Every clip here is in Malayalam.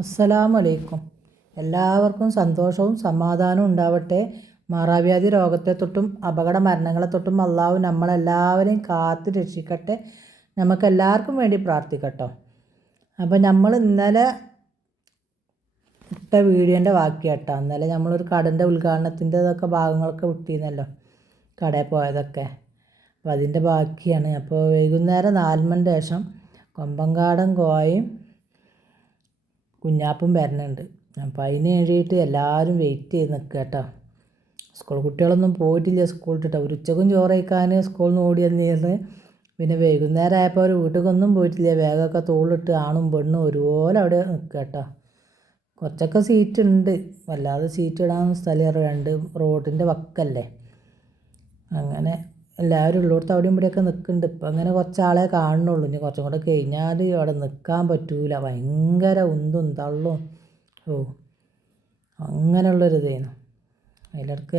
അസ്സലാമലൈക്കും. എല്ലാവർക്കും സന്തോഷവും സമാധാനവും ഉണ്ടാവട്ടെ. മാറാവ്യാധി രോഗത്തെ തൊട്ടും അപകട മരണങ്ങളെ തൊട്ടും അള്ളാഹു നമ്മളെല്ലാവരെയും കാത്ത് രക്ഷിക്കട്ടെ. നമുക്കെല്ലാവർക്കും വേണ്ടി പ്രാർത്ഥിക്കട്ടോ. അപ്പോൾ നമ്മൾ ഇന്നലെ ഇട്ട വീഡിയോൻ്റെ ബാക്കിയാട്ടോ. ഇന്നലെ നമ്മളൊരു കടൻ്റെ ഉദ്ഘാടനത്തിൻ്റെതൊക്കെ ഭാഗങ്ങളൊക്കെ വിട്ടിരുന്നല്ലോ, കടയിൽ പോയതൊക്കെ. അപ്പോൾ അതിൻ്റെ ബാക്കിയാണ്. അപ്പോൾ വൈകുന്നേരം 4 മണിൻ്റെ ശേഷം കൊമ്പങ്കാടൻ കോയും കുഞ്ഞാപ്പും വരുന്നുണ്ട്. അപ്പോൾ അതിന് വേണ്ടിയിട്ട് എല്ലാവരും വെയിറ്റ് ചെയ്ത് നിൽക്കുക കേട്ടോ. സ്കൂൾ കുട്ടികളൊന്നും പോയിട്ടില്ല സ്കൂളിട്ടിട്ടോ. ഒരു ഉച്ചക്കും ചോറ് കഴിക്കാൻ സ്കൂളിൽ നിന്ന് ഓടി വന്നിരുന്ന്. പിന്നെ വൈകുന്നേരം ആയപ്പോൾ അവർ വീട്ടിലേക്കൊന്നും പോയിട്ടില്ല. വേഗമൊക്കെ തോളിട്ട് ആണും പെണ്ണും ഒരുപോലെ അവിടെ നിൽക്കുക കേട്ടോ. കുറച്ചൊക്കെ സീറ്റ് ഉണ്ട്, വല്ലാതെ സീറ്റ് ഇടാൻ സ്ഥലം രണ്ട് റോഡിൻ്റെ വക്കല്ലേ. അങ്ങനെ എല്ലാവരും ഉള്ളിടത്ത് അവിടെയും ഇവിടെയൊക്കെ നിൽക്കുന്നുണ്ട്. ഇപ്പം അങ്ങനെ കുറച്ചാളെ കാണുന്നുള്ളൂ. ഇനി കുറച്ചും കൂടെ കഴിഞ്ഞാൽ അവിടെ നിൽക്കാൻ പറ്റൂല. ഭയങ്കര ഉന്തും തള്ളും അങ്ങനെയുള്ളൊരിതേനു. അതിലിടക്ക്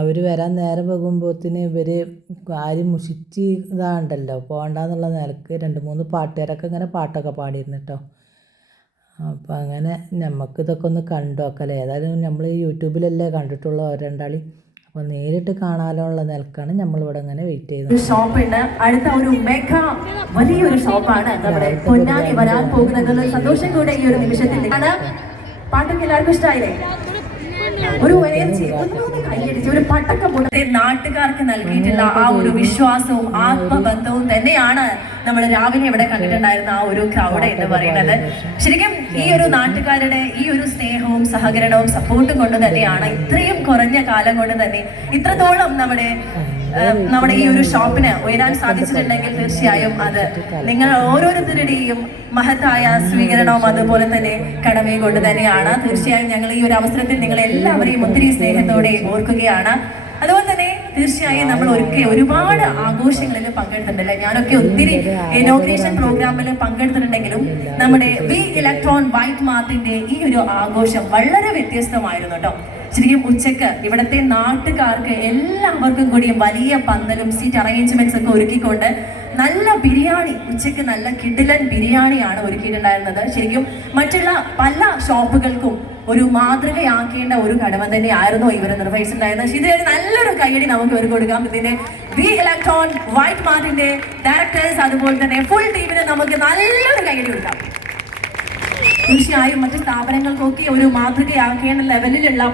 അവർ വരാൻ നേരം പോകുമ്പോഴത്തേന് ഇവർ ആരും മുഷിച്ച് ഇതാണ്ടല്ലോ പോകണ്ടെന്നുള്ള നിലക്ക് 2-3 പാട്ടുകാരൊക്കെ ഇങ്ങനെ പാട്ടൊക്കെ പാടിയിരുന്നു കേട്ടോ. അപ്പം അങ്ങനെ നമുക്കിതൊക്കെ ഒന്ന് കണ്ടു നോക്കല്ലേ. ഏതായാലും നമ്മൾ ഈ യൂട്യൂബിലല്ലേ കണ്ടിട്ടുള്ളൂ അവർ രണ്ടാളി. അപ്പോൾ നേരിട്ട് കാണാനുള്ള നിലക്കാണ് നമ്മളിവിടെ ഇങ്ങനെ വെയിറ്റ് ചെയ്യുന്നത്. ഷോപ്പുണ്ട്, അടുത്ത ഒരു മെഗാ വലിയൊരു ഷോപ്പാണ് നമ്മുടെ പൊന്നാനി വരാൻ പോകുന്നത്. സന്തോഷം കൂടെ ഈ ഒരു നിമിഷത്തിൽ പാട്ടൊക്കെ എല്ലാവർക്കും ഇഷ്ടമായില്ലേ? ഒരു കൈയടിച്ച് ഒരു പട്ടക്കം പൊട്ടത്തെ നാട്ടുകാർക്ക് നൽകിയിട്ടുള്ള ആ ഒരു വിശ്വാസവും ആത്മബന്ധവും തന്നെയാണ് നമ്മൾ രാവിലെ ഇവിടെ കണ്ടിട്ടുണ്ടായിരുന്ന ആ ഒരു ക്രൗഡ് എന്ന് പറയുന്നത്. ശരിക്കും ഈ ഒരു നാട്ടുകാരുടെ ഈ ഒരു സ്നേഹവും സഹകരണവും സപ്പോർട്ടും കൊണ്ട് തന്നെയാണ് ഇത്രയും കുറഞ്ഞ കാലം കൊണ്ട് തന്നെ ഇത്രത്തോളം നമ്മുടെ ഈ ഒരു ഷോപ്പിന് ഉയരാൻ സാധിച്ചിട്ടുണ്ടെങ്കിൽ തീർച്ചയായും അത് നിങ്ങൾ ഓരോരുത്തരുടെയും മഹത്തായ സ്വീകരണവും അതുപോലെ തന്നെ കടമയും കൊണ്ട് തന്നെയാണ്. തീർച്ചയായും ഞങ്ങൾ ഈ ഒരു അവസരത്തിൽ നിങ്ങൾ എല്ലാവരെയും ഒത്തിരി സ്നേഹത്തോടെ ഓർക്കുകയാണ്. അതുപോലെ തന്നെ തീർച്ചയായും നമ്മൾ ഒരുപാട് ആഘോഷങ്ങളിൽ പങ്കെടുത്തിട്ടുണ്ടല്ലേ. ഞാനൊക്കെ ഒത്തിരി ഇനോഗ്രേഷൻ പ്രോഗ്രാമിൽ പങ്കെടുത്തിട്ടുണ്ടെങ്കിലും നമ്മുടെ വി ഇലക്ട്രോൺ വൈറ്റ് മാർട്ടിന്റെ ഈ ഒരു ആഘോഷം വളരെ വ്യത്യസ്തമായിരുന്നു കേട്ടോ. ശരിക്കും ഉച്ചക്ക് ഇവിടുത്തെ നാട്ടുകാർക്ക് എല്ലാവർക്കും കൂടി വലിയ പന്തലും സീറ്റ് അറേഞ്ച്മെന്റ്സ് ഒക്കെ ഒരുക്കിക്കൊണ്ട് നല്ല ബിരിയാണി, ഉച്ചയ്ക്ക് നല്ല കിടിലൻ ബിരിയാണിയാണ് ഒരുക്കിയിട്ടുണ്ടായിരുന്നത്. ശരിക്കും മറ്റുള്ള പല ഷോപ്പുകൾക്കും ഒരു മാതൃകയാക്കേണ്ട ഒരു കടമ തന്നെയായിരുന്നു ഇവർ നിർവഹിച്ചിട്ടുണ്ടായിരുന്നത്. ഇതിന് നല്ലൊരു കൈയടി നമുക്ക് ഒരു കൊടുക്കാം. ഇതിന്റെ വി ഇലക്ട്രോൺ വൈറ്റ് മാർട്ടിന്റെ ഡയറക്ടേഴ്സ് അതുപോലെ തന്നെ ഫുൾ ടീമിന് നമുക്ക് നല്ലൊരു കൈയടി കൊടുക്കാം. തീർച്ചയായും മറ്റു സ്ഥാപനങ്ങൾക്കൊക്കെ ഒരു മാതൃകയാക്കേണ്ട ലെവലിലുള്ള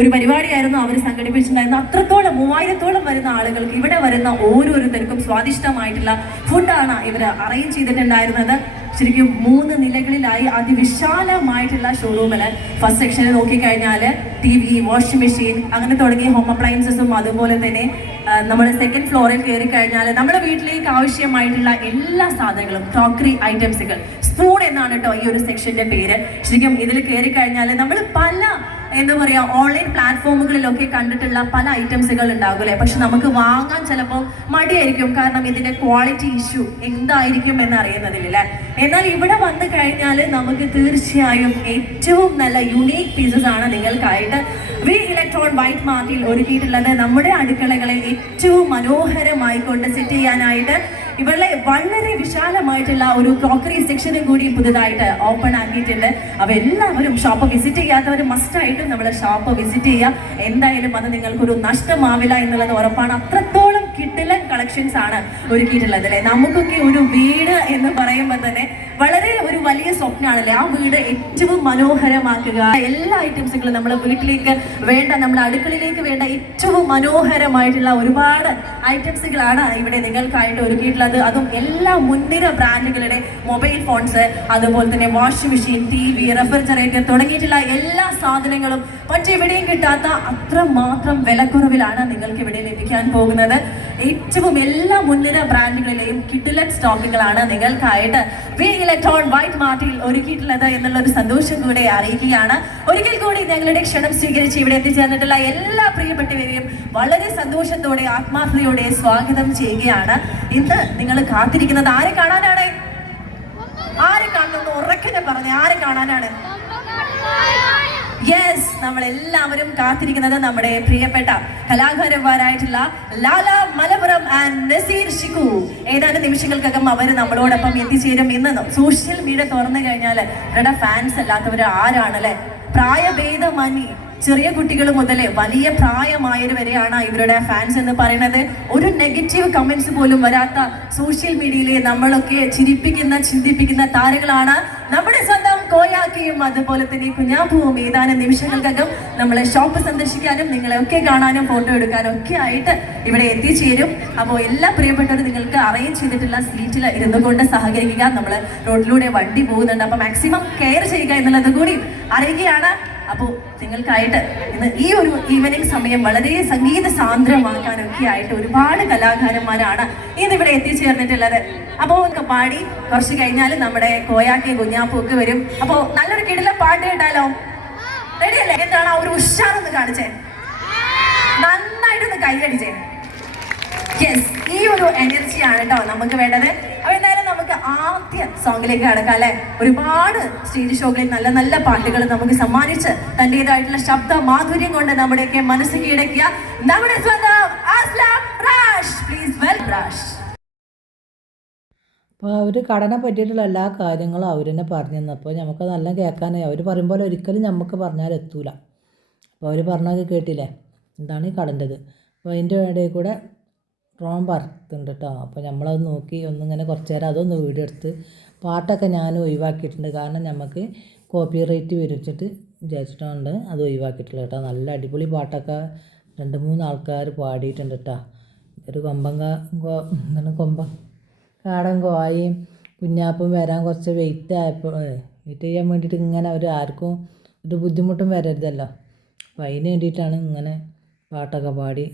ഒരു പരിപാടിയായിരുന്നു അവർ സംഘടിപ്പിച്ചിട്ടുണ്ടായിരുന്നത്. അത്രത്തോളം 3000-ഓളം വരുന്ന ആളുകൾക്ക് ഇവിടെ വരുന്ന ഓരോരുത്തർക്കും സ്വാദിഷ്ടമായിട്ടുള്ള ഫുഡാണ് ഇവർ അറേഞ്ച് ചെയ്തിട്ടുണ്ടായിരുന്നത്. ശരിക്കും 3 നിലകളിലായി അതിവിശാലമായിട്ടുള്ള ഷോറൂമില് ഫസ്റ്റ് സെക്ഷനിൽ നോക്കിക്കഴിഞ്ഞാൽ TV, വാഷിംഗ് മെഷീൻ അങ്ങനെ തുടങ്ങിയ ഹോം അപ്ലയൻസസും അതുപോലെ തന്നെ നമ്മൾ സെക്കൻഡ് ഫ്ലോറിൽ കയറി കഴിഞ്ഞാൽ നമ്മുടെ വീട്ടിലേക്ക് ആവശ്യമായിട്ടുള്ള എല്ലാ സാധനങ്ങളും, ക്രോക്കറി ഐറ്റംസുകൾ, സ്പൂൺ എന്നാണ് കേട്ടോ ഈ ഒരു സെക്ഷന്റെ പേര്. ശരിക്കും ഇതിൽ കയറി കഴിഞ്ഞാൽ നമ്മൾ പല എന്താ പറയുക ഓൺലൈൻ പ്ലാറ്റ്ഫോമുകളിലൊക്കെ കണ്ടിട്ടുള്ള പല ഐറ്റംസുകൾ ഉണ്ടാകൂലേ, പക്ഷെ നമുക്ക് വാങ്ങാൻ ചിലപ്പോൾ മടിയായിരിക്കും. കാരണം ഇതിന്റെ ക്വാളിറ്റി ഇഷ്യൂ എന്തായിരിക്കും എന്ന് അറിയുന്നതില്ല. എന്നാൽ ഇവിടെ വന്നു കഴിഞ്ഞാൽ നമുക്ക് തീർച്ചയായും ഏറ്റവും നല്ല യുണീക്ക് പീസസ് ആണ് നിങ്ങൾക്കായിട്ട് വി ഇലക്ട്രോൺ വൈറ്റ് മാർട്ടിൽ ഒരുക്കിയിട്ടുള്ളത്. നമ്മുടെ അടുക്കളകളെ ഏറ്റവും മനോഹരമായി കൊണ്ട് സെറ്റ് ചെയ്യാനായിട്ട് ഇവിടെ വളരെ വിശാലമായിട്ടുള്ള ഒരു ക്രോക്കറി സെക്ഷനും കൂടി പുതുതായിട്ട് ഓപ്പൺ ആക്കിയിട്ടുണ്ട്. അപ്പോൾ എല്ലാവരും ഷോപ്പ് വിസിറ്റ് ചെയ്യാത്തവർ മസ്റ്റായിട്ടും നമ്മൾ ഷോപ്പ് വിസിറ്റ് ചെയ്യുക. എന്തായാലും അത് നിങ്ങൾക്കൊരു നഷ്ടമാവില്ല എന്നുള്ളത് ഉറപ്പാണ്. അത്രത്തോളം കിടിലൻ കളക്ഷൻസ് ആണ് ഒരുക്കിയിട്ടുള്ളത് അല്ലേ. നമുക്കൊക്കെ ഒരു വീട് എന്ന് പറയുമ്പോൾ തന്നെ വളരെ ഒരു വലിയ സ്വപ്നമാണല്ലേ. ആ വീട് ഏറ്റവും മനോഹരമാക്കുക, എല്ലാ ഐറ്റംസുകളും നമ്മുടെ വീട്ടിലേക്ക് വേണ്ട, നമ്മുടെ അടുക്കളയിലേക്ക് വേണ്ട ഏറ്റവും മനോഹരമായിട്ടുള്ള ഒരുപാട് ഐറ്റംസുകളാണ് ഇവിടെ നിങ്ങൾക്കായിട്ട് ഒരുക്കിയിട്ടുള്ളത്. അതും എല്ലാ മുൻനിര ബ്രാൻഡുകളുടെ മൊബൈൽ ഫോൺസ്, അതുപോലെ തന്നെ വാഷിംഗ് മെഷീൻ, TV, റെഫ്രിജറേറ്റർ തുടങ്ങിയിട്ടുള്ള എല്ലാ സാധനങ്ങളും മറ്റെവിടെയും കിട്ടാത്ത അത്രമാത്രം വിലക്കുറവിലാണ് നിങ്ങൾക്ക് ഇവിടെ ലഭിക്കാൻ പോകുന്നത്. ഏറ്റവും എല്ലാ മുൻനിര ബ്രാൻഡുകളിലെയും കിടിലൻ സ്റ്റോക്കുകളാണ് നിങ്ങൾക്കായിട്ട് വി ഇലക്ട്രോൺ വൈറ്റ് മാർട്ടിൽ ഒരുക്കിയിട്ടുള്ളത് എന്നുള്ളൊരു സന്തോഷം കൂടെ അറിയിക്കുകയാണ്. ഒരിക്കൽ കൂടി ഞങ്ങളുടെ ക്ഷണം സ്വീകരിച്ച് ഇവിടെ എത്തിച്ചേർന്നിട്ടുള്ള എല്ലാ പ്രിയപ്പെട്ടവരെയും വളരെ സന്തോഷത്തോടെ ആത്മാർത്ഥതയോടെ സ്വാഗതം ചെയ്യുകയാണ്. ഇന്ന് നിങ്ങൾ കാത്തിരിക്കുന്നത് ആരെ കാണാനാണ്? ആരെ കാണണമെന്ന് ഉറക്കെ പറഞ്ഞ് ആരെ കാണാനാണ്? യെസ്, നമ്മളെല്ലാവരും കാത്തിരിക്കുന്നത് നമ്മുടെ പ്രിയപ്പെട്ട കലാകാരന്മാരായിട്ടുള്ള ലാല മലപ്പുറം ആൻഡ് നസീർ ഷിക്കു. ഏതാനും നിമിഷങ്ങൾക്കകം അവർ നമ്മളോടൊപ്പം എത്തിച്ചേരും. ഇന്ന് സോഷ്യൽ മീഡിയ തുറന്നു കഴിഞ്ഞാൽ അവരുടെ ഫാൻസ് അല്ലാത്തവർ ആരാണല്ലേ? പ്രായഭേദമന്യേ ചെറിയ കുട്ടികൾ മുതൽ വലിയ പ്രായമായവർ വരെയാണ് ഇവരുടെ ഫാൻസ് എന്ന് പറയുന്നത്. ഒരു നെഗറ്റീവ് കമന്റ്സ് പോലും വരാത്ത സോഷ്യൽ മീഡിയയിലെ നമ്മളൊക്കെ ചിരിപ്പിക്കുന്ന ചിന്തിപ്പിക്കുന്ന താരങ്ങളാണ് നമ്മുടെ സ്വന്തം കോയാക്കിയും അതുപോലെ തന്നെ കുഞ്ഞാപ്പുവും. ഏതാനും നിമിഷങ്ങൾക്കകം നമ്മളെ ഷോപ്പ് സന്ദർശിക്കാനും നിങ്ങളെ ഒക്കെ കാണാനും ഫോട്ടോ എടുക്കാനും ഒക്കെ ആയിട്ട് ഇവിടെ എത്തിച്ചേരും. അപ്പോൾ എല്ലാ പ്രിയപ്പെട്ടവരും നിങ്ങൾക്ക് അറേഞ്ച് ചെയ്തിട്ടുള്ള സീറ്റിൽ ഇരുന്നു കൊണ്ട് സഹകരിക്കുക. നമ്മൾ റോഡിലൂടെ വണ്ടി പോകുന്നുണ്ട്, അപ്പോൾ മാക്സിമം കെയർ ചെയ്യുക എന്നുള്ളത് കൂടി അറിയുകയാണ്. അപ്പോൾ നിങ്ങൾക്കായിട്ട് ഇന്ന് ഈ ഒരു ഈവനിങ് സമയം വളരെ സംഗീത സാന്ദ്രമാക്കാനൊക്കെ ആയിട്ട് ഒരുപാട് കലാകാരന്മാരാണ് ഇന്നിവിടെ എത്തിച്ചേർന്നിട്ടുള്ളത്. അപ്പോൾ പാടി കുറച്ച് കഴിഞ്ഞാൽ നമ്മുടെ കോയാക്കി കുഞ്ഞാപ്പൂ ഒക്കെ വരും. അപ്പോൾ നല്ലൊരു കിടില പാട്ട് കേട്ടാലോ? റെഡിയല്ലേ? എന്താണ് ആ ഒരു ഉഷാറൊന്ന് കാണിച്ചേ, നന്നായിട്ടൊന്ന് കൈയടിച്ചേ. യെസ്, ഈ ഒരു എനർജിയാണ് കേട്ടോ നമുക്ക് വേണ്ടത്. അപ്പോൾ എന്തായാലും നമുക്ക് ആദ്യ സോങ്ങിലേക്ക് കടക്കാം അല്ലെ? ഒരുപാട് സ്റ്റേജ് ഷോകളിൽ നല്ല നല്ല പാട്ടുകൾ നമുക്ക് സമ്മാനിച്ച് തന്റേതായിട്ടുള്ള ശബ്ദ മാധുര്യം കൊണ്ട് നമ്മുടെയൊക്കെ മനസ്സ് കീഴടക്കിയ നമ്മുടെ സ്വന്തം അസ്ലാം റാഷ്. Please welcome rash. അപ്പോൾ അവർ കടനെ പറ്റിയിട്ടുള്ള എല്ലാ കാര്യങ്ങളും അവർ തന്നെ പറഞ്ഞു തന്നപ്പോൾ നമുക്ക് നല്ല കേൾക്കാനായി. അവർ പറയുമ്പോൾ ഒരിക്കലും നമുക്ക് പറഞ്ഞാൽ എത്തൂല. അപ്പോൾ അവർ പറഞ്ഞത് കേട്ടില്ലേ, എന്താണ് ഈ കടൻ്റെത്. അപ്പോൾ അതിൻ്റെ ഇടയിൽ കൂടെ ഡ്രോൺ പറത്തുണ്ട് കേട്ടോ. അപ്പോൾ നമ്മളത് നോക്കി ഒന്നിങ്ങനെ കുറച്ച് നേരം അതൊന്ന് വീഡിയോ എടുത്ത് പാട്ടൊക്കെ ഞാൻ ഒഴിവാക്കിയിട്ടുണ്ട്. കാരണം നമുക്ക് കോപ്പി റൈറ്റ് വിരിച്ചിട്ട് വിചാരിച്ചിട്ടുണ്ട് അത് ഒഴിവാക്കിയിട്ടില്ല കേട്ടോ. നല്ല അടിപൊളി പാട്ടൊക്കെ 2-3 ആൾക്കാർ പാടിയിട്ടുണ്ട് കേട്ടോ. ഒരു കൊമ്പം കാടൻ കോയും കുഞ്ഞാപ്പും വരാൻ കുറച്ച് വെയിറ്റ് ചെയ്യാൻ വേണ്ടിയിട്ട് ഇങ്ങനെ അവർ ആർക്കും ഒരു ബുദ്ധിമുട്ടും വരരുതല്ലോ. അപ്പോൾ അതിന് വേണ്ടിയിട്ടാണ് ഇങ്ങനെ പാട്ടൊക്കെ പാടി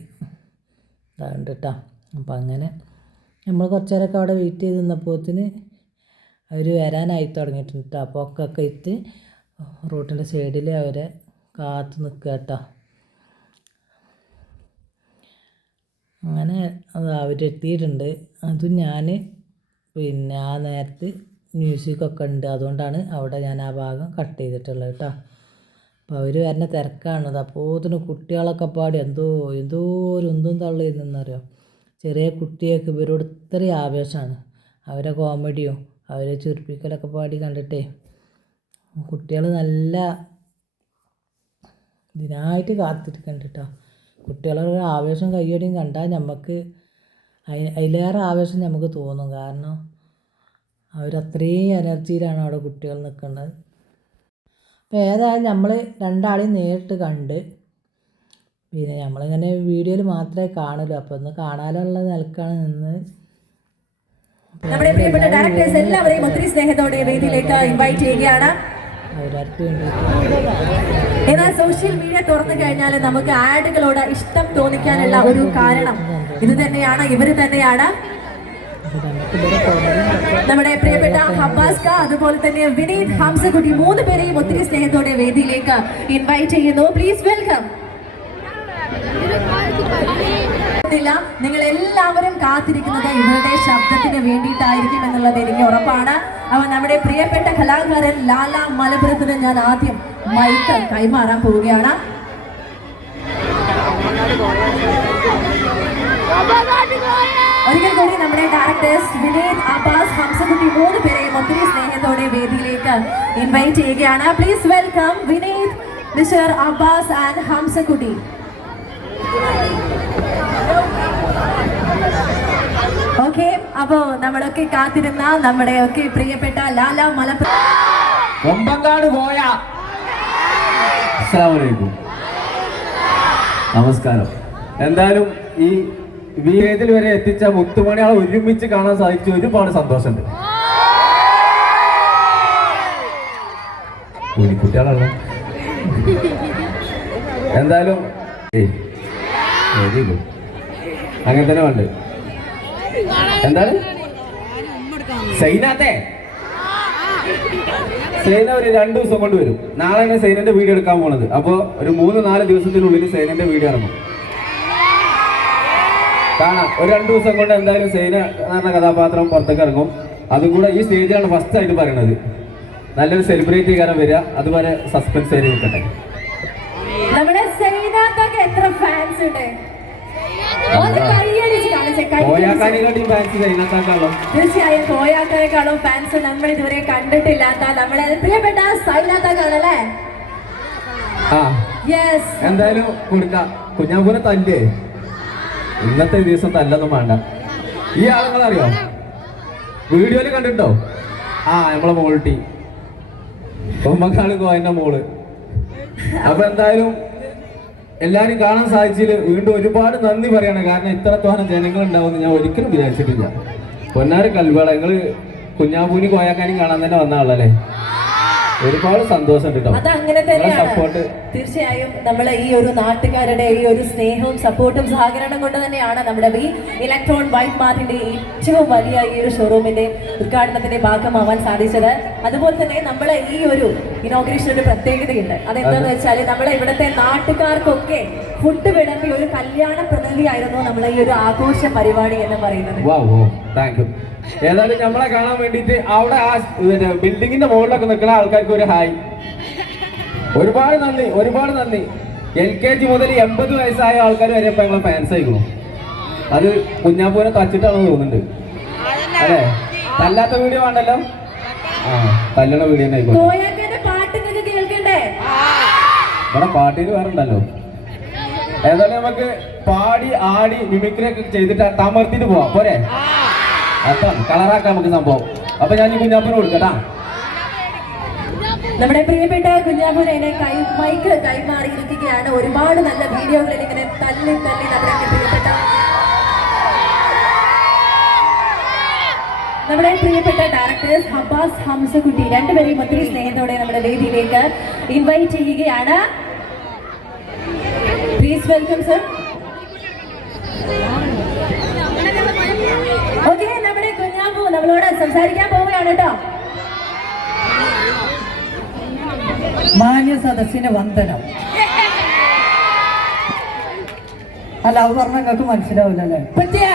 ഇതാണ്ട് കേട്ടോ. അപ്പം അങ്ങനെ നമ്മൾ കുറച്ച് നേരമൊക്കെ അവിടെ വെയിറ്റ് ചെയ്ത് നിന്നപ്പോഴത്തിന് അവർ വരാനായി തുടങ്ങിയിട്ടുണ്ട് കേട്ടോ. അപ്പോൾ ഒക്കെ ഇട്ട് റോട്ടിൻ്റെ സൈഡിൽ അവരെ കാത്തു നിൽക്കുക കേട്ടോ. അങ്ങനെ അത് അവരെത്തിയിട്ടുണ്ട്. അതും ഞാൻ പിന്നെ ആ നേരത്ത് മ്യൂസിക്കൊക്കെ ഉണ്ട്, അതുകൊണ്ടാണ് അവിടെ ഞാൻ ആ ഭാഗം കട്ട് ചെയ്തിട്ടുള്ളത് കേട്ടോ. അപ്പോൾ അവർ വരുന്ന തിരക്കാണത്. അപ്പോഴത്തിന് കുട്ടികളൊക്കെ പാടി എന്തോ ഒരു ഒന്നും തള്ളിയിരുന്നറിയോ. ചെറിയ കുട്ടികൾക്ക് ഇവരോട് ഇത്രയും ആവേശമാണ്. അവരെ കോമഡിയും അവരെ ചിരിപ്പിക്കലൊക്കെ പാടി കണ്ടിട്ടേ കുട്ടികൾ നല്ല ഇതിനായിട്ട് കാത്തിരിക്കുന്നുണ്ട് കേട്ടോ. കുട്ടികളുടെ ആവേശം കയ്യടിയും കണ്ടാൽ നമുക്ക് അതിലേറെ ആവേശം നമുക്ക് തോന്നും. കാരണം അവരത്രയും എനർജിയിലാണ് അവിടെ കുട്ടികൾ നിൽക്കുന്നത്. അപ്പോൾ ഏതായാലും നമ്മൾ രണ്ടാളെയും നേരിട്ട് കണ്ട് പിന്നെ നമ്മളിങ്ങനെ വീഡിയോയിൽ മാത്രമേ കാണുള്ളൂ. അപ്പോൾ ഒന്ന് കാണാനുള്ള നിലക്കാണ് നിന്ന്. നമ്മുടെ പ്രിയപ്പെട്ട ഡയറക്ടേഴ്സ് എല്ലാവരെയും ഒത്തിരി സ്നേഹത്തോടെ വേദിയിലേക്ക് ഇൻവൈറ്റ് ചെയ്യുകയാണ്. അവർക്ക് വേണ്ടി എന്നാൽ സോഷ്യൽ മീഡിയ തുറന്നു കഴിഞ്ഞാൽ നമുക്ക് ആഡുകളോട് ഇഷ്ടം തോന്നിക്കാനുള്ള ഒരു കാരണം ഇത് തന്നെയാണ്, ഇവർ തന്നെയാണ്. നമ്മുടെ പ്രിയപ്പെട്ട ഹബ്ബാസ്ക അതുപോലെ തന്നെ വിനീത്, ഹംസകുട്ടി 3 പേരെയും ഒത്തിരി സ്നേഹത്തോടെ വേദിയിലേക്ക് ഇൻവൈറ്റ് ചെയ്യുന്നു. Please welcome. നിങ്ങൾ എല്ലാവരും കാത്തിരിക്കുന്നത് ഇവരുടെ ശബ്ദത്തിന് വേണ്ടിയിട്ടായിരിക്കും എന്നുള്ളത് എനിക്ക് ഉറപ്പാണ്. അവ നമ്മുടെ പ്രിയപ്പെട്ട കലാകാരൻ ലാല മലപ്പുറത്തിന് ഞാൻ ആദ്യം മൈക്ക് കൈമാറാൻ പോവുകയാണ്. ഒരിക്കൽ കൂടി നമ്മുടെ ഡയറക്ടേഴ്സ് വിനീത്, അബ്ബാസ്, ഹംസകുട്ടി 3 പേരെയും ഒത്തിരി സ്നേഹത്തോടെ വേദിയിലേക്ക് ഇൻവൈറ്റ് ചെയ്യുകയാണ്. Please welcome Vineeth, mister Abbas and Hamsakutty. Okay, അപ്പോ നമ്മളൊക്കെ കാത്തിരുന്ന നമ്മുടെ ഒക്കെ പ്രിയപ്പെട്ട ലാല മലപ്പുറം കൊമ്പങ്കാട് പോയ അസ്സലാമലൈക്കും, നമസ്കാരം. എന്തായാലും ഈ വേദിയിൽ വരെ എത്തിച്ച മുത്തുമണികളെ ഒരുമിച്ച് കാണാൻ സാധിച്ച ഒരുപാട് സന്തോഷമുണ്ട്. കുട്ടികളാണ് എന്തായാലും വെരി ഗുഡ്. അങ്ങനെ തന്നെ വേണ്ട. എന്താണ് സൈനാത്തെ സൈന ഒരു 2 ദിവസം കൊണ്ട് വരും. നാളെയാണ് സൈനന്റെ വീഡിയോ എടുക്കാൻ പോണത്. അപ്പോൾ ഒരു 3-4 ദിവസത്തിനുള്ളിൽ സൈനന്റെ വീഡിയോ ഇറങ്ങും. കാണാം. ഒരു 2 ദിവസം കൊണ്ട് എന്തായാലും സൈന എന്ന കഥാപാത്രം പുറത്തേക്ക് ഇറങ്ങും. അതും കൂടെ ഈ സ്റ്റേജിലാണ് ഫസ്റ്റ് ആയിട്ട് പറയണത്. നല്ലൊരു സെലിബ്രിറ്റി കാരണം വരിക. അതുപോലെ സസ്പെൻസ് ആയിട്ട് നിൽക്കട്ടെ. കോയാക്കൊക്കെ എത്ര ഫാൻസ് ഉണ്ട്? ഒന്ന് കൈയടിച്ച് കാണിച്ചേ, തീർച്ചയായും കോയാക്കാരെക്കാളും ഫാൻസ് നമ്മൾ ഇതുവരെ കണ്ടിട്ടില്ലാത്ത നമ്മളെ പ്രിയപ്പെട്ട സൈലാത്താക്കാണല്ലേ? യെസ്. എന്തായാലും കൊടുക്കാം. കുഞ്ഞാപ്പൂനെ തല്ലേ ഇന്നത്തെ ദിവസം തല്ലൊന്നും വേണ്ട. ഈ ആളുകളറിയോ? വീഡിയോയില് കണ്ടിട്ടോ? നമ്മളെ മോൾട്ടി ഒമ്മക്കാള് കോയന്റെ മോള്. അപ്പൊ എന്തായാലും എല്ലാരും കാണാൻ സാധിച്ചതിൽ വീണ്ടും ഒരുപാട് നന്ദി പറയാണ്. കാരണം ഇത്രത്തോളം ജനങ്ങൾ ഉണ്ടാവുമെന്ന് ഞാൻ ഒരിക്കലും വിചാരിച്ചിട്ടില്ല. പൊന്നാരി കൽവള നിങ്ങള് കുഞ്ഞാപ്പൂനി കോയാക്കാനും കാണാൻ തന്നെ വന്ന ആളല്ലേ? ഒരുപാട് സന്തോഷം കേട്ടോ. അത് അങ്ങനെ തന്നെയാണ്. തീർച്ചയായും നമ്മളെ ഈ ഒരു നാട്ടുകാരുടെ ഈ ഒരു സ്നേഹവും സപ്പോർട്ടും സഹകരണം കൊണ്ട് തന്നെയാണ് നമ്മുടെ ഈ ഇലക്ട്രോൺ വൈറ്റ് മാർട്ടിന്റെ ഏറ്റവും വലിയ ഈ ഒരു ഷോറൂമിന്റെ ഉദ്ഘാടനത്തിന്റെ ഭാഗമാവാൻ സാധിച്ചത്. അതുപോലെ തന്നെ നമ്മളെ ഈ ഒരു ഇനോഗ്രേഷൻ ഒരു പ്രത്യേകതയുണ്ട്. അതെന്താന്ന് വെച്ചാൽ നമ്മളെ ഇവിടുത്തെ നാട്ടുകാർക്കൊക്കെ ഫുഡ് വിളമ്പി ഒരു കല്യാണ പ്രതിനിധിയായിരുന്നു നമ്മളെ ഈ ഒരു ആഘോഷ പരിപാടി എന്ന് പറയുന്നത്. ഏതായാലും നമ്മളെ കാണാൻ വേണ്ടിട്ട് അവിടെ ആ ബിൽഡിങ്ങിന്റെ മുകളിലൊക്കെ നിൽക്കുന്ന ആൾക്കാർക്ക് ഒരു ഹായ്. ഒരുപാട് നന്ദി, ഒരുപാട് നന്ദി. LKG മുതൽ 80 വയസ്സായ ആൾക്കാർ വരെ ഇപ്പൊ ഞങ്ങളെ ഫാൻസ് ആയിക്കണു. അത് കുഞ്ഞാപ്പൂനെ തച്ചിട്ടാണെന്ന് തോന്നുന്നുണ്ട് അല്ലേ? തല്ലാത്ത വീഡിയോ വേണ്ടല്ലോ. തല്ലണ വീഡിയോ തന്നെ ആയിക്കോട്ടെ. ഇവിടെ പാട്ടിന് വേറെ ഉണ്ടല്ലോ. ഏതായാലും നമുക്ക് പാടി ആടി മിമിക്രി ഒക്കെ ചെയ്തിട്ട് തമർത്തിട്ട് പോവാം പോരെ? അതാണ് കളറാക്കാം നമുക്ക് സംഭവം. അപ്പൊ ഞാൻ ഈ കുഞ്ഞാപ്പൂനെ കൊടുക്കട്ടാ. നമ്മുടെ പ്രിയപ്പെട്ട കുഞ്ഞാപ്പൂനെ മൈക്ക് കൈമാറിയിരിക്കുകയാണ്. ഒരുപാട് നല്ല വീഡിയോകളിൽ ഇങ്ങനെ തല്ലി തല്ലി നമ്മുടെ പ്രിയപ്പെട്ട ഡയറക്ടേഴ്സ് അബ്ബാസ് ഹംസക്കുട്ടി രണ്ടുപേരെയും ഒത്തിരി സ്നേഹത്തോടെ നമ്മുടെ വേദിയിലേക്ക് ഇൻവൈറ്റ് ചെയ്യുകയാണ്. Please welcome sir. ഓക്കെ, നമ്മുടെ കുഞ്ഞാപ്പൂ നമ്മളോട് സംസാരിക്കാൻ പോവുകയാണ് കേട്ടോ. മാന്യ സദസ്സിന് വന്ദനം. അല്ല അത് പറഞ്ഞ നിങ്ങൾക്ക് മനസ്സിലാവില്ലല്ലേ? പറ്റിയ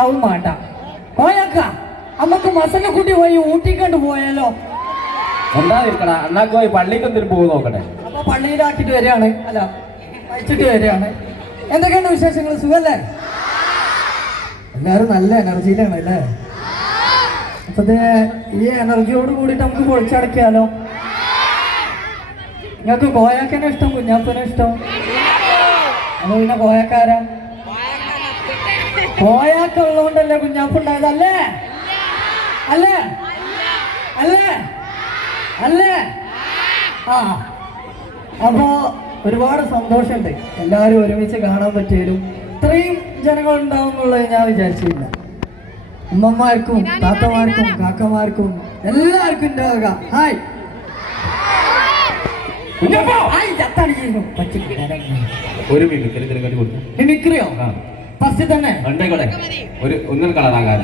ആവും വേണ്ട. പോയാക്ക നമുക്ക് മസല കൂട്ടി പോയി ഊട്ടിക്കൊണ്ട് പോയാലോ? എന്താ എന്നാ പോയി പള്ളിക്ക് പോകും നോക്കട്ടെ. അപ്പൊ പള്ളിയിലാക്കിട്ട് വരികയാണ്, അല്ല അയച്ചിട്ട് വരികയാണ്. എന്തൊക്കെയാണ് വിശേഷങ്ങൾ? സുഖല്ലേ? എല്ലാവരും നല്ല എനർജിയിലാണ് അല്ലേ? അപ്പൊ ഈ എനർജിയോട് കൂടിയിട്ട് നമുക്ക് പൊളിച്ചടക്കിയാലോ? നിങ്ങൾക്ക് കോയാക്കനെ ഇഷ്ടം കുഞ്ഞാപ്പനെ ഇഷ്ടം? അത് പിന്നെ കോയക്കാരാ? കോയാക്ക ഉള്ളതുകൊണ്ടല്ലേ കുഞ്ഞാപ്പുണ്ടായതല്ലേ? അല്ലേ? അല്ലേ? അല്ലേ? അപ്പോ ഒരുപാട് സന്തോഷമുണ്ട് എല്ലാവരും ഒരുമിച്ച് കാണാൻ പറ്റിയാലും. ഇത്രയും ജനങ്ങൾ ഉണ്ടാവും എന്നുള്ളത് ഞാൻ വിചാരിച്ചില്ല. ഉമ്മമാർക്കും താത്തമാർക്കും കാക്കമാർക്കും എല്ലാവർക്കും ഉണ്ടാവുക. ഹായ് മിമിക്രിയോ? ഫസ്റ്റ് തന്നെ ഒരു ഒന്നും കളറാകാൻ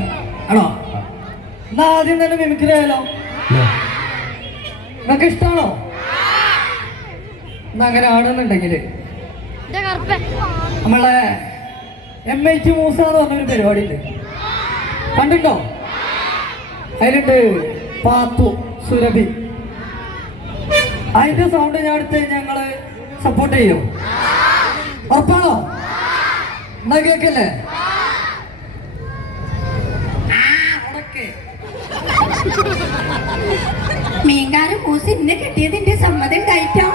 ആണോ? എന്നാ ആദ്യം തന്നെ മിമിക്രി ആയാലോ? നിങ്ങൾക്ക് ഇഷ്ടമാണോ? എന്നാ അങ്ങനെ ആണെന്നുണ്ടെങ്കിൽ നമ്മളെ MIT മൂസ എന്ന് പറഞ്ഞൊരു പരിപാടി ഉണ്ട്, കണ്ടിട്ടോ? അതിലുണ്ട് പാത്തു സുരഭി. അതിന്റെ സൗണ്ട് ഞാൻ എടുത്ത് ഞങ്ങള് സപ്പോർട്ട് ചെയ്യും. ഉറപ്പാണോ? എന്നാ കേക്കല്ലേ? മീൻകാരൻ മൂസ് ഇന്നെ കിട്ടിയതിന്റെ സമ്മതം കഴിച്ചോ?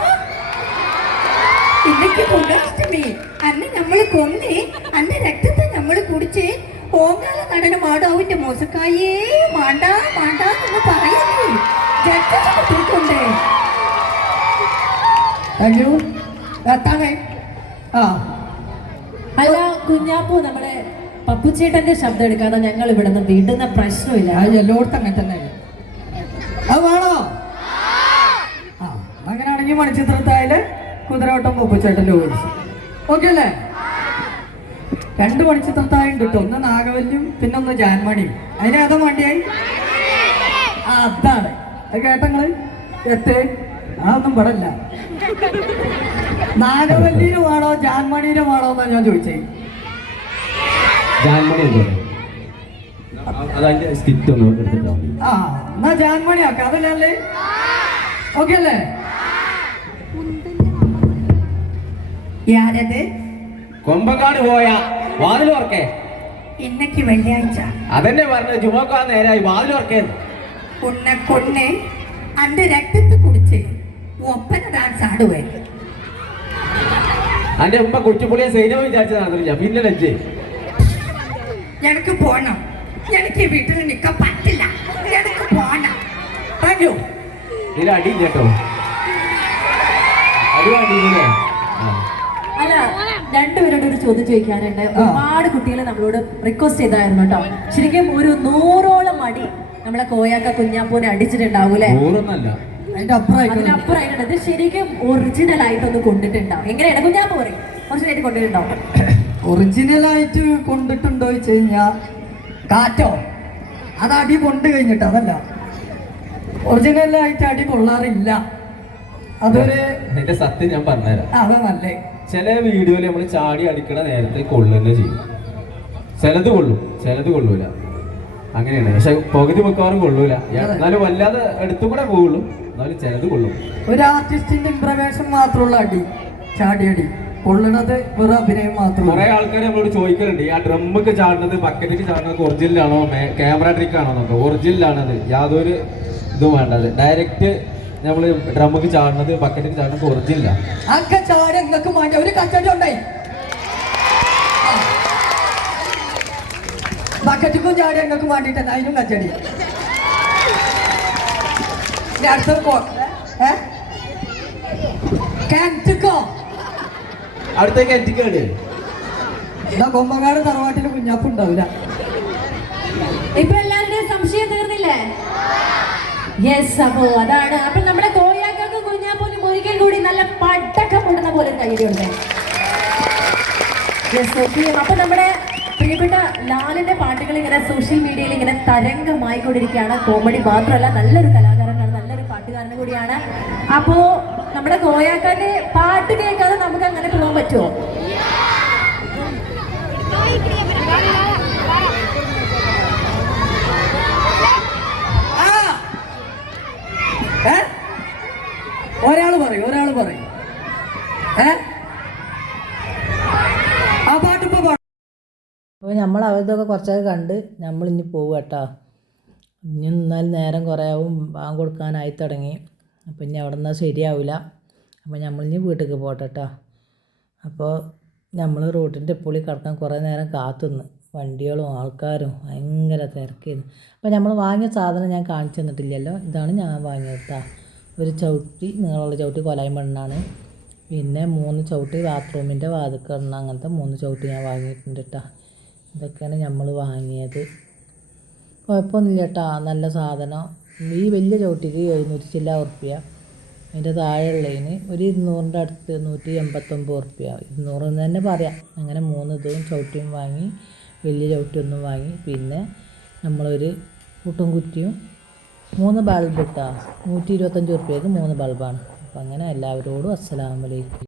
ഇന്നക്ക് പൊങ്കാഷ്ടമി. അന്ന് നമ്മള് കൊന്ന് അന്ന് രക്തത്തെ നമ്മള് കുടിച്ച് ഓങ്കാല നടനമാടാവിന്റെ മോശക്കായേ മാണ്ട മാണ്ട എന്ന് പറയുന്നു. ജഡ്ജുണ്ട്. Thank you. എത്താണേ. അല്ല കുഞ്ഞാപ്പൂ, നമ്മുടെ പപ്പുച്ചേട്ടന്റെ ശബ്ദം എടുക്കാതെ ഞങ്ങൾ ഇവിടെ നിന്ന് വീണ്ടുന്ന പ്രശ്നമില്ല. എല്ലായിടത്തും അങ്ങനെ തന്നെ. അത് വേണോ? അങ്ങനെയാണെങ്കിൽ മണിച്ചിത്രത്തായാല് കുതിരവട്ടം പപ്പുച്ചേട്ടന്റെ വോയിസ് ഓക്കെ അല്ലേ? 2 മണിച്ചിത്രത്തായുണ്ട് കേട്ടോ. ഒന്ന് നാഗവല്ലിയും പിന്നെ ഒന്ന് ജാൻമണിയും. അതിനേതാ വേണ്ടിയായി? അതാണ്. അത് കേട്ടങ്ങള് എത്തേ? അതൊന്നും പെടല്ല. നാഗവല്ലിന് വേണോ ജാൻമണിന് വേണോ എന്നാ ഞാൻ ചോദിച്ചേ. എന്നാ ജാൻമണി ആക്കാം. അതല്ലേ? ഓക്കെ അല്ലേ? யாரது? കൊമ്പങ്കാട് പോയ വാതിൽ ഓർക്കേ. இன்னைக்கு வெள்ளியாഴ്ച. അതെന്നെ പറഞ്ഞ ജുമക്കാ നേരായി വാതിൽ ഓർക്കേന്ന്. உன்னை கொன்னு அந்த ரத்தத்தை குடிச்சு ஒப்பனை டான்ஸ் ஆடுவேன். അന്റെ ഉമ്മ കുറ്റിപ്പുളിയെ സൈന്യം വിചാരിച്ചു നടന്നില്ല, പിന്നെ ലജ്ജേ. எனக்கு போகணும். எனக்கு வீട്ടിൽ നിൽക്കാൻ പറ്റില്ല. എനിക്ക് പോകണം. പറഞ്ഞു. ഇതിൽ അടി കേട്ടോ, അടി അടിയില്ലേ? അല്ല, രണ്ടുപേരോട് ഒരു ചോദ്യം ചോദിക്കാനുണ്ട്. ഒരുപാട് കുട്ടികൾ നമ്മളോട് റിക്വസ്റ്റ് ചെയ്തായിരുന്നു കേട്ടോ. ശരിക്കും ഒരു 100ഓളം അടി നമ്മളെ കോയാക്ക കുഞ്ഞാപ്പൂനെ അടിച്ചിട്ടുണ്ടാവൂലേ? അതിനപ്പുറമായിട്ടുണ്ട്. ഇത് ശരിക്കും ഒറിജിനൽ ആയിട്ടൊന്ന് കൊണ്ടിട്ടുണ്ടാവും. എങ്ങനെയാണ് കുഞ്ഞാപ്പൂ പറയും? ഒറിജിനലായിട്ട് കൊണ്ടിട്ടുണ്ടാവും. ഒറിജിനലായിട്ട് കൊണ്ടിട്ടുണ്ടോ വെച്ച് കഴിഞ്ഞാ കാറ്റോ അത് അടി കൊണ്ട് കഴിഞ്ഞിട്ട് അതല്ല, ഒറിജിനലായിട്ട് അടി കൊള്ളാറില്ല. അതൊരു അതിന്റെ സത്യം ഞാൻ പറഞ്ഞുതരാം. അതാ നല്ലേ. ചില വീഡിയോയിൽ നമ്മൾ ചാടി അടിക്കണ നേരത്തെ കൊള്ളുക ചെയ്യും. ചിലത് കൊള്ളും, ചിലത് കൊള്ളൂല. അങ്ങനെയാണ്. പക്ഷെ പകുതി വെക്കാറും കൊള്ളൂല. എന്നാലും വല്ലാതെ എടുത്തു കൂടെ പോകുള്ളൂ, എന്നാലും ചിലത് കൊള്ളും. ഒരു ആർട്ടിസ്റ്റിന്റെ ഇംപ്രവേഷൻ മാത്രമുള്ള അടി, ചാടി അടി കൊള്ളണത് വെറും അഭിനയം മാത്രം. കുറെ ആൾക്കാർ നമ്മളോട് ചോദിക്കലുണ്ട്, ആ ഡ്രമ്മൊക്കെ ചാടുന്നത് ബക്കറ്റിക്ക് ചാടുന്നത് ഒറിജിനലാണോ ക്യാമറ ട്രിക്ക് ആണോ എന്നൊക്കെ. ഒറിജിനലാണത്, യാതൊരു ഇതും വേണ്ടത്. ഡയറക്റ്റ് നമ്മള് ഡ്രമ്മക്ക് ചാടുന്നത് ബക്കറ്റിക്ക് ചാടുന്നത് ഒറിജിനലാണ്. ഒക്കെ ചാടി നിങ്ങൾക്ക് മാറ്റി ഒരു കച്ചടി ഉണ്ടായി. ബക്കറ്റിക്കും ചാടി നിങ്ങൾക്ക് മാറ്റിട്ട് അതിനും കച്ചടി. അടുത്തേക്ക് എത്തിക്കേണ്ടി എന്നാ കൊമ്പങ്ങാട് തറവാട്ടില് കുഞ്ഞാപ്പ് ഉണ്ടാവില്ല. ഇപ്പൊ എല്ലാവരുടെയും സംശയം തീർന്നില്ലേ? യെസ്. അപ്പോ അതാണ്. അപ്പൊ നമ്മുടെ കോയാക്കും കുഞ്ഞാപ്പൂനും ഒരിക്കൽ കൂടി നല്ല പട്ടക്ക പൊടുന്ന പോലെ കയ്യിലുണ്ട്. അപ്പൊ നമ്മുടെ പ്രിയപ്പെട്ട ലാലിന്റെ പാട്ടുകൾ ഇങ്ങനെ സോഷ്യൽ മീഡിയയിൽ ഇങ്ങനെ തരംഗമായിക്കൊണ്ടിരിക്കുകയാണ്. കോമഡി മാത്രമല്ല, നല്ലൊരു കലാകാരനാണ്, നല്ലൊരു പാട്ടുകാരനും കൂടിയാണ്. അപ്പോ നമ്മുടെ കോയാക്കാന്റെ പാട്ട് കേൾക്കാതെ നമുക്ക് അങ്ങനെ പോകാൻ പറ്റുമോ? ഒരാള് പറയും ആ പാട്ട് ഇപ്പൊ അപ്പോൾ നമ്മൾ അവരതൊക്കെ കുറച്ചൊക്കെ കണ്ട് നമ്മൾ ഇനി പോകുക കേട്ടോ. ഇനി നിന്നാലും നേരം കുറേ ആവും, ബാങ്ക് കൊടുക്കാനായി തുടങ്ങി. അപ്പോൾ ഇനി അവിടെ നിന്നാൽ ശരിയാവില്ല. അപ്പോൾ നമ്മളിനി വീട്ടിലേക്ക് പോട്ടെ കേട്ടോ. അപ്പോൾ നമ്മൾ റോഡിൻ്റെ ഉള്ളിൽ കിടക്കാൻ കുറേ നേരം കാത്തുനിന്ന്, വണ്ടികളും ആൾക്കാരും ഭയങ്കര തിരക്കായിരുന്നു. അപ്പോൾ നമ്മൾ വാങ്ങിയ സാധനം ഞാൻ കാണിച്ചു തന്നിട്ടില്ലല്ലോ. ഇതാണ് ഞാൻ വാങ്ങിയത് കേട്ടോ. ഒരു ചവിട്ടി, നീളമുള്ള ചവിട്ടി കൊലായും മണ്ണാണ്. പിന്നെ 3 ചവിട്ടി ബാത്റൂമിൻ്റെ വാതിക്കടണം. അങ്ങനത്തെ 3 ചവിട്ടി ഞാൻ വാങ്ങിയിട്ടുണ്ട് കേട്ടോ. ഇതൊക്കെയാണ് നമ്മൾ വാങ്ങിയത്. കുഴപ്പമൊന്നുമില്ല കേട്ടോ, നല്ല സാധനം. ഈ വലിയ ചവിട്ടിക്ക് 700 ചില്ല ഉറുപ്പ്യ. അതിൻ്റെ താഴെയുള്ളതിന് ഒരു 200ൻ്റെ അടുത്ത് 189 ഉറുപ്പ്യ, 200 എന്ന് തന്നെ പറയാം. അങ്ങനെ 3 ഇതും ചവിട്ടിയും വാങ്ങി, വലിയ ചവിട്ടിയൊന്നും വാങ്ങി. പിന്നെ നമ്മളൊരു കൂട്ടും കുറ്റിയും 3 ബൾബ് ഇട്ടാ 125 ഉറുപ്പ്യക്ക് 3 ബൾബാണ്. അപ്പം അങ്ങനെ എല്ലാവരോടും അസ്സലാമു അലൈക്കും.